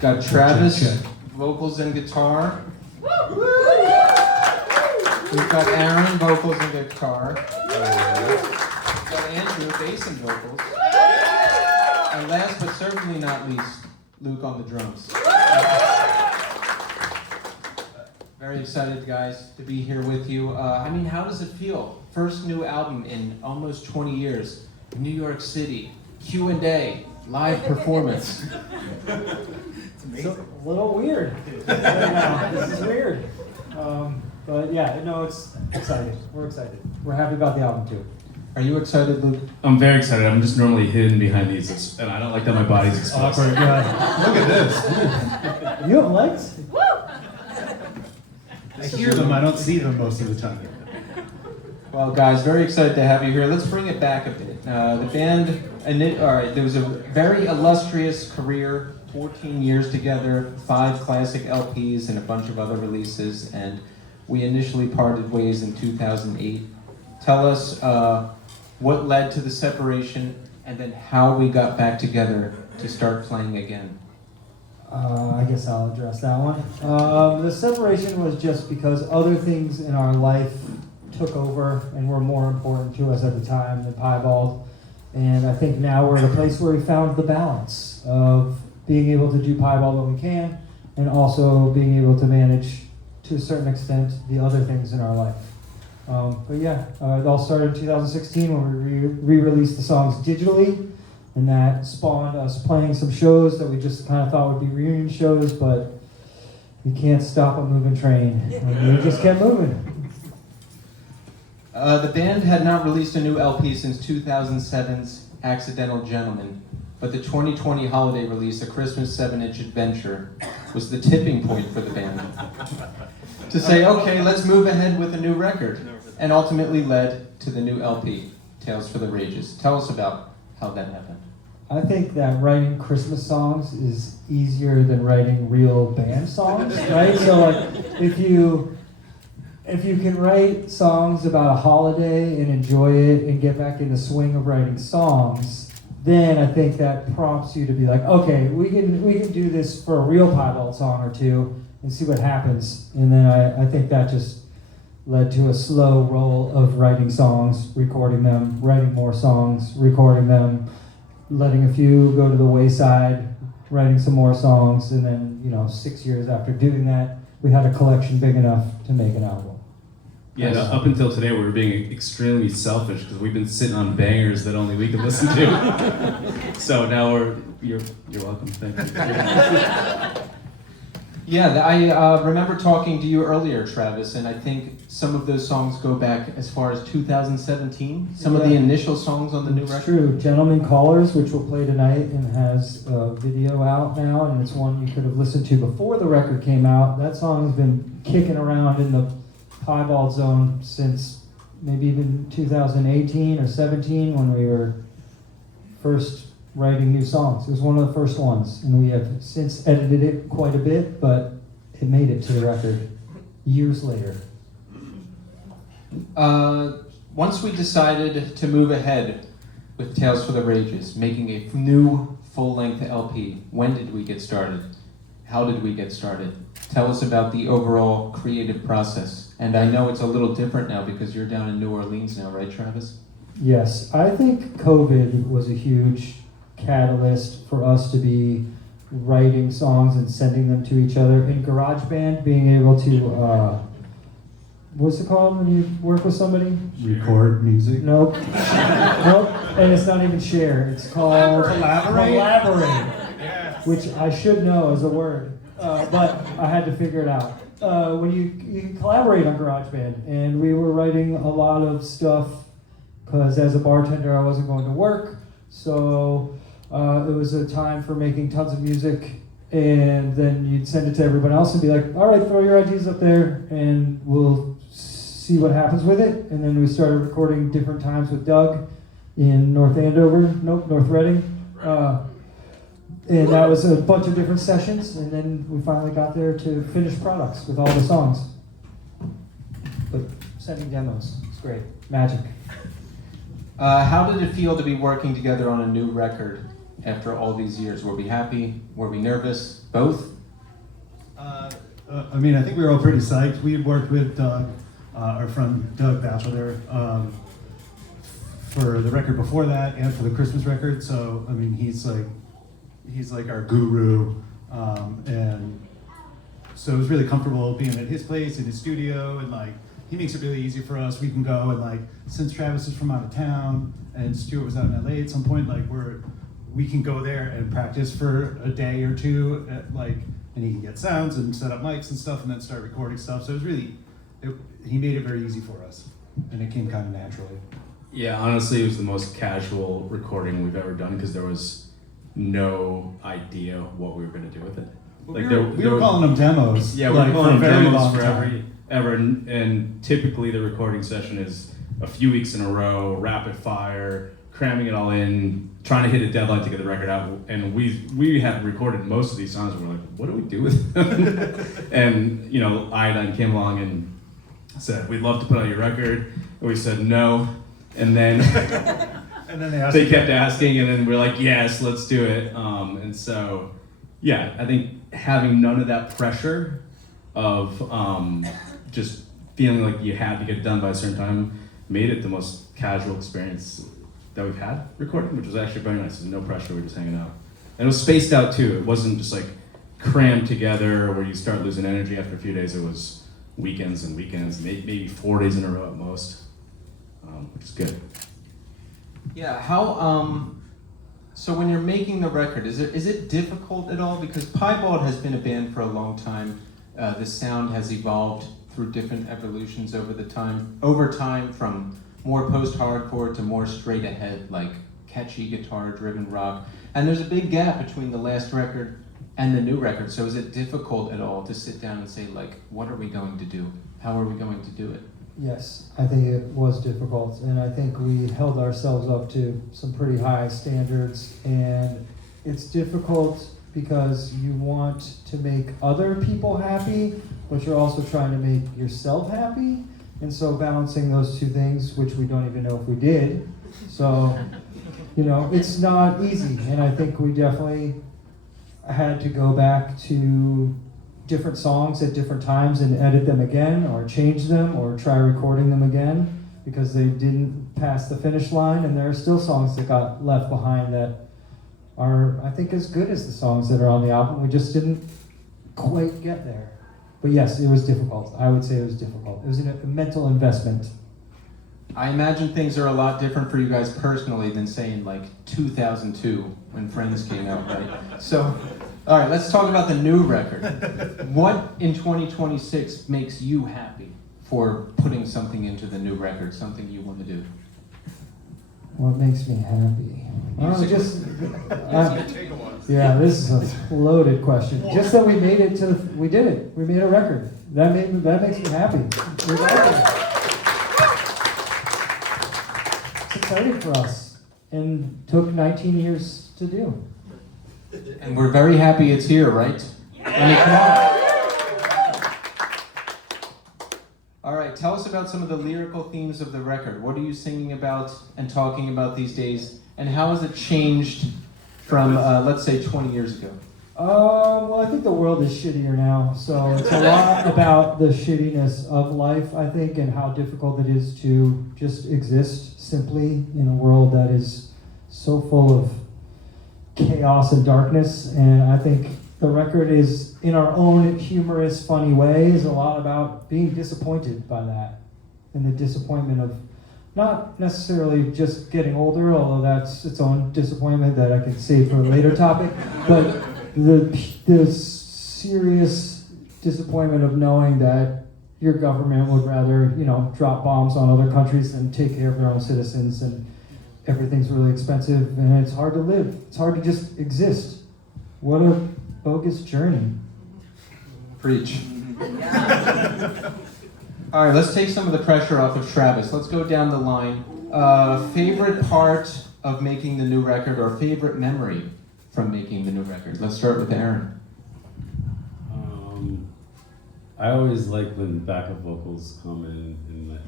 Got Travis, check. vocals and guitar. We've got Aaron, vocals and guitar. We've got Andrew, bass and vocals. And last but certainly not least, Luke on the drums. Very excited, guys, to be here with you. How does it feel? First new album in almost 20 years. New York City, Q&A, live performance. It's a little weird right now. This is weird. But yeah, no, it's exciting. We're excited. We're happy about the album too. Are you excited, Luke? I'm very excited. I'm just normally hidden behind these, and I don't like that my body's exposed. Awkward. Yeah. Look at this. You have legs? I hear them, I don't see them most of the time. Well, guys, very excited to have you here. Let's bring it back a bit. The band, there was a very illustrious career, 14 years together, 5 classic LPs, and a bunch of other releases, and we initially parted ways in 2008. Tell us what led to the separation, and then how we got back together to start playing again. I guess I'll address that one. The separation was just because other things in our life took over and were more important to us at the time than Piebald. And I think now we're at a place where we found the balance of being able to do Piebald when we can, and also being able to manage, to a certain extent, the other things in our life. But yeah, it all started in 2016 when we re-released the songs digitally, and that spawned us playing some shows that we just kind of thought would be reunion shows, but we can't stop a moving train. And we just kept moving. The band had not released a new LP since 2007's Accidental Gentleman, but the 2020 holiday release, A Christmas 7-Inch Adventure, was the tipping point for the band. To say, okay, let's move ahead with a new record, and ultimately led to the new LP, Tales for the Rages. Tell us about how that happened. I think that writing Christmas songs is easier than writing real band songs, right? So like, if you can write songs about a holiday and enjoy it and get back in the swing of writing songs, then I think that prompts you to be like, okay, we can do this for a real Piebald song or two and see what happens. And then I think that just led to a slow roll of writing songs, recording them, writing more songs, recording them, letting a few go to the wayside, writing some more songs, and then, 6 years after doing that, we had a collection big enough to make an album. Yeah, up until today, we were being extremely selfish because we've been sitting on bangers that only we could listen to. So now you're welcome. Thank you. Yeah, I remember talking to you earlier, Travis, and I think some of those songs go back as far as 2017. Some of the initial songs on the new record. True. Gentlemen Callers, which we'll play tonight and has a video out now, and it's one you could have listened to before the record came out. That song has been kicking around in the Piebald zone since maybe even 2018 or 17 when we were first writing new songs. It was one of the first ones, and we have since edited it quite a bit, but it made it to the record years later. Once we decided to move ahead with Tales for the Rages, making a new full-length LP, when did we get started? How did we get started? Tell us about the overall creative process. And I know it's a little different now because you're down in New Orleans now, right, Travis? Yes, I think COVID was a huge catalyst for us to be writing songs and sending them to each other. In GarageBand, being able to, what's it called when you work with somebody? Record music? Nope. Nope. And it's not even share. It's called Collaborate. Which I should know as a word, but I had to figure it out. When you can collaborate on GarageBand, and we were writing a lot of stuff because as a bartender I wasn't going to work, so it was a time for making tons of music, and then you'd send it to everyone else and be like, all right, throw your ideas up there and we'll see what happens with it. And then we started recording different times with Doug in North Reading. And that was a bunch of different sessions, and then we finally got there to finished products with all the songs. But sending demos, it's great. Magic. How did it feel to be working together on a new record after all these years? Were we happy? Were we nervous? Both? I mean, I think we were all pretty psyched. We had worked with Doug, our friend Doug Batchelder, for the record before that and for the Christmas record. So, I mean, he's like our guru, and so it was really comfortable being at his place in his studio, and like he makes it really easy for us. We can go and like, since Travis is from out of town and Stuart was out in LA at some point, like we can go there and practice for a day or two, and he can get sounds and set up mics and stuff, and then start recording stuff. So it was really, he made it very easy for us, and it came kind of naturally. Yeah, honestly, it was the most casual recording we've ever done because there was no idea what we were going to do with it. We were calling them demos. Yeah, we were calling them demos for ever, and typically the recording session is a few weeks in a row, rapid fire, cramming it all in, trying to hit a deadline to get the record out. And we had recorded most of these songs, and we're like, what do we do with them? And Iodine came along and said, we'd love to put out your record. And we said no. And then and then they kept asking, and then we're like, yes, let's do it. And so, yeah, I think having none of that pressure of just feeling like you had to get it done by a certain time made it the most casual experience that we've had recording, which was actually very nice. There's no pressure, we were just hanging out. And it was spaced out too. It wasn't just like crammed together where you start losing energy after a few days. It was weekends and weekends, maybe 4 days in a row at most, which is good. Yeah, how, so when you're making the record, is it difficult at all? Because Piebald has been a band for a long time. The sound has evolved through different evolutions over time, from more post-hardcore to more straight ahead, like catchy guitar-driven rock. And there's a big gap between the last record and the new record. So is it difficult at all to sit down and say, like, what are we going to do? How are we going to do it? Yes, I think it was difficult, and I think we held ourselves up to some pretty high standards, and it's difficult because you want to make other people happy, but you're also trying to make yourself happy, and so balancing those two things, which we don't even know if we did, so, it's not easy, and I think we definitely had to go back to different songs at different times and edit them again, or change them, or try recording them again, because they didn't pass the finish line, and there are still songs that got left behind that are, I think, as good as the songs that are on the album. We just didn't quite get there. But yes, it was difficult. I would say it was difficult. It was a mental investment. I imagine things are a lot different for you guys personally than, say, in like 2002 when Friends came out, right? So, all right, let's talk about the new record. What in 2026 makes you happy for putting something into the new record, something you want to do? What makes me happy? Yeah, this is a loaded question. Just that we made it we did it. We made a record. That makes me happy. It's exciting for us, and took 19 years to do. And we're very happy it's here, right? I mean, come on. All right, tell us about some of the lyrical themes of the record. What are you singing about and talking about these days? And how has it changed from, let's say, 20 years ago? Well, I think the world is shittier now. So it's a lot about the shittiness of life, I think, and how difficult it is to just exist simply in a world that is so full of chaos and darkness. And I think the record is, in our own humorous, funny way, is a lot about being disappointed by that, and the disappointment of not necessarily just getting older, although that's its own disappointment that I can save for a later topic, but the serious disappointment of knowing that your government would rather, drop bombs on other countries than take care of their own citizens, and everything's really expensive, and it's hard to live. It's hard to just exist. What a bogus journey. Preach. All right, let's take some of the pressure off of Travis. Let's go down the line. Favorite part of making the new record, or favorite memory from making the new record? Let's start with Aaron. I always like when backup vocals come in and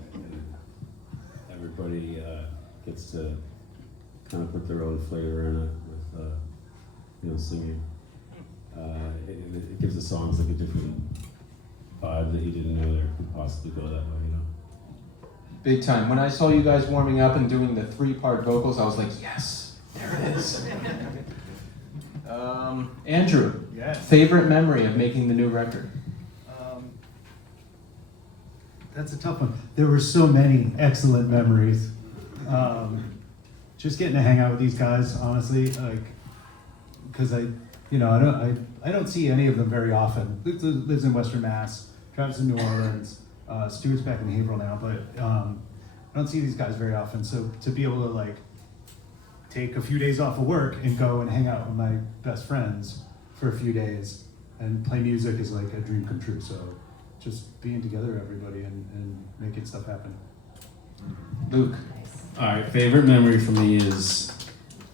everybody gets to kind of put their own flavor in it with singing. It gives the songs like a different vibe that you didn't know there could possibly go that way. Big time. When I saw you guys warming up and doing the 3-part vocals, I was like, yes, there it is. Andrew, Yes. favorite memory of making the new record? That's a tough one. There were so many excellent memories. Just getting to hang out with these guys, honestly, like, because I don't see any of them very often. Luke lives in Western Mass, Travis in New Orleans, Stuart's back in Haverhill now, but I don't see these guys very often. So to be able to like take a few days off of work and go and hang out with my best friends for a few days and play music is like a dream come true. So just being together, everybody, and making stuff happen. Luke. All right, favorite memory for me is,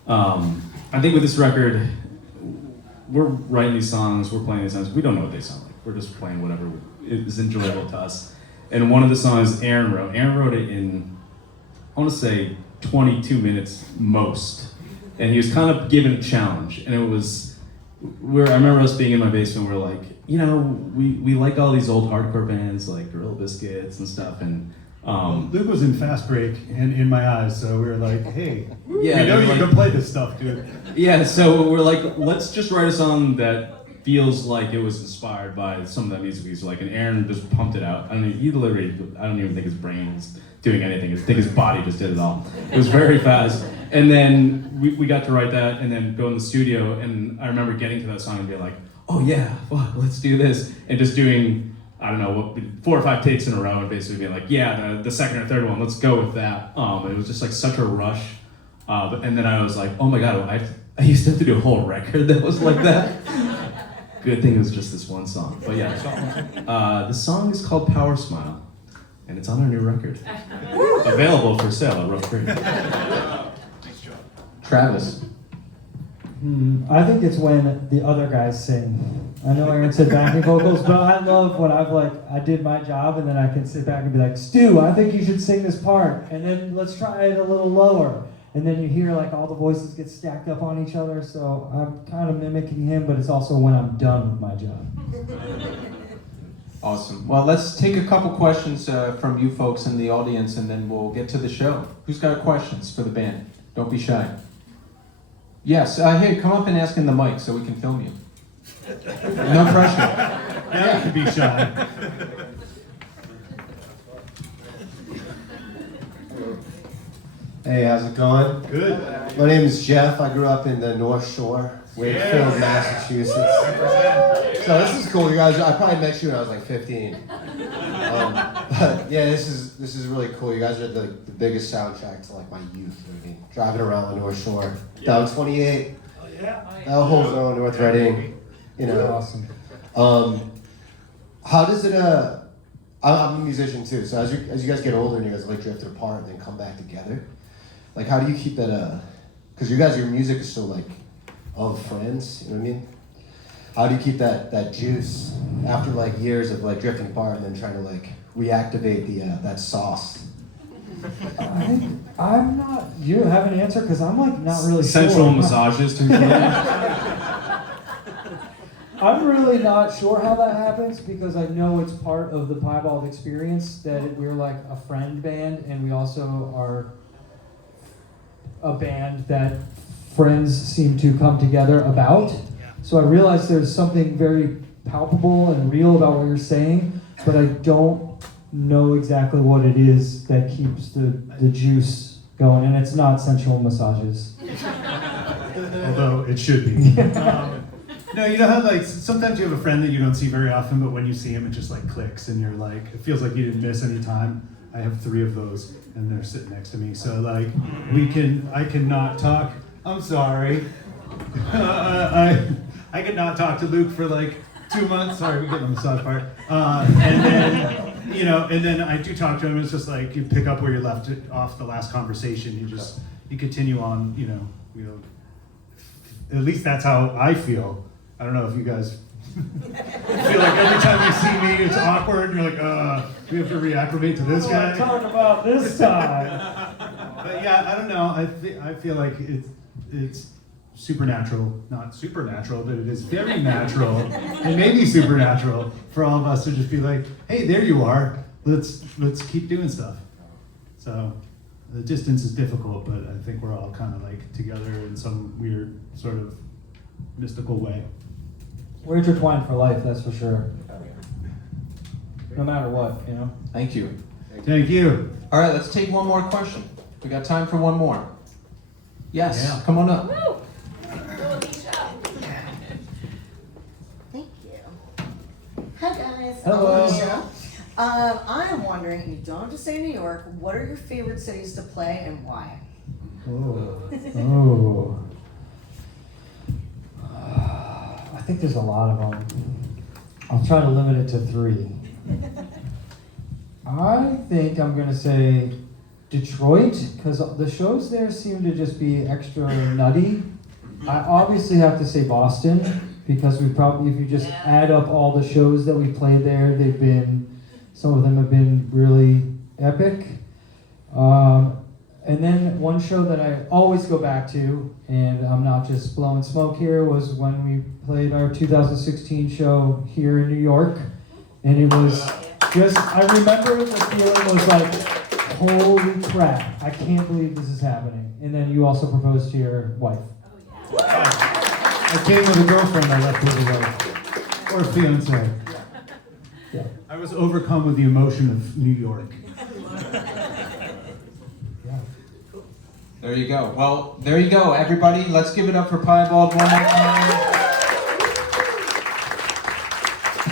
I think with this record, we're writing these songs, we're playing these songs, we don't know what they sound like. We're just playing whatever is enjoyable to us. And one of the songs Aaron wrote it in, I want to say 22 minutes most. And he was kind of given a challenge. And it was, I remember us being in my basement, we were like, we like all these old hardcore bands like Gorilla Biscuits and stuff. And Luke was in Fast Break and In My Eyes, so we were like, hey, yeah, we know you like, can play this stuff, dude. Yeah, so we're like, let's just write a song that feels like it was inspired by some of that music he's like, and Aaron just pumped it out. I don't even think his brain was doing anything. I think his body just did it all. It was very fast. And then we got to write that and then go in the studio, and I remember getting to that song and being like, oh yeah, fuck, let's do this. And just doing, I don't know, 4 or 5 takes in a row and basically being like, yeah, the second or third one, let's go with that. It was just like such a rush. And then I was like, oh my God, I used to have to do a whole record that was like that. Good thing it was just this one song. But yeah, the song is called Power Smile, and it's on our new record. Available for sale at Rough Creek. Travis. I think it's when the other guys sing. I know Aaron said backing vocals, but I love when I did my job and then I can sit back and be like, Stu, I think you should sing this part, and then let's try it a little lower. And then you hear like all the voices get stacked up on each other, so I'm kind of mimicking him, but it's also when I'm done with my job. Awesome. Well, let's take a couple questions from you folks in the audience, and then we'll get to the show. Who's got questions for the band? Don't be shy. Yes, hey, come up and ask in the mic so we can film you. No pressure. Now you can be shy. Hey, how's it going? Good. My name is Jeff. I grew up in the North Shore, Wakefield, Massachusetts. So this is cool, you guys. I probably met you when I was like 15. But yeah, this is really cool. You guys are the biggest soundtrack to like my youth. I mean, driving around the North Shore, down 28, El Hozo, North Reading. Awesome. How does it? I'm a musician too. So as you guys get older and you guys like drifted apart and then come back together, like how do you keep that? Because your music is so like of friends. You know what I mean? How do you keep that juice after like years of like drifting apart and then trying to like reactivate that sauce? I'm not. You have an answer because I'm like not really Sensual sure. massages to I'm really not sure how that happens because I know it's part of the Piebald experience that we're like a friend band and we also are a band that friends seem to come together about. So I realize there's something very palpable and real about what you're saying, but I don't know exactly what it is that keeps the juice going, and it's not sensual massages. Although it should be. No, you know how like sometimes you have a friend that you don't see very often, but when you see him, it just like clicks, and you're like, it feels like you didn't miss any time. I have 3 of those, and they're sitting next to me. So like, I cannot talk. I'm sorry. I could not talk to Luke for like 2 months. Sorry, we get the massage part. And then I do talk to him. It's just like you pick up where you left it off the last conversation. You continue on. At least that's how I feel. I don't know if you guys feel like every time you see me, it's awkward. You're like, we have to reacclimate to this guy. Talk about this time. But yeah, I don't know. I feel like it's supernatural, not supernatural, but it is very natural and maybe supernatural for all of us to just be like, hey, there you are. Let's keep doing stuff. So the distance is difficult, but I think we're all kind of like together in some weird sort of mystical way. We're intertwined for life, that's for sure. No matter what, you know? Thank you. Thank you. All right, let's take one more question. We got time for one more. Yes, Yeah. come on up. Thank you. Hi guys. Hello. Alicia. I am wondering, you don't have to say New York, what are your favorite cities to play and why? Oh. I think there's a lot of them. I'll try to limit it to 3. I think I'm gonna say Detroit, because the shows there seem to just be extra nutty. I obviously have to say Boston, because we probably, if you just add up all the shows that we played there, some of them have been really epic. And then one show that I always go back to, and I'm not just blowing smoke here, was when we played our 2016 show here in New York. And it was just, I remember the feeling was like, holy crap, I can't believe this is happening. And then you also proposed to your wife. I came with a girlfriend I left with a wife. Or fiance. Yeah. I was overcome with the emotion of New York. There you go. Well, there you go, everybody. Let's give it up for Piebald one more time.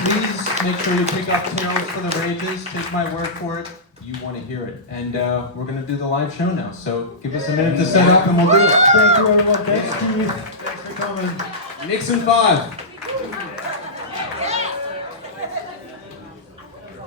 Please make sure you pick up Tales for the Rages. Take my word for it. You want to hear it. And we're going to do the live show now. So give us a minute to set up and we'll do it. Thank you everyone. Thanks, Steve. Thanks for coming. Nixon 5.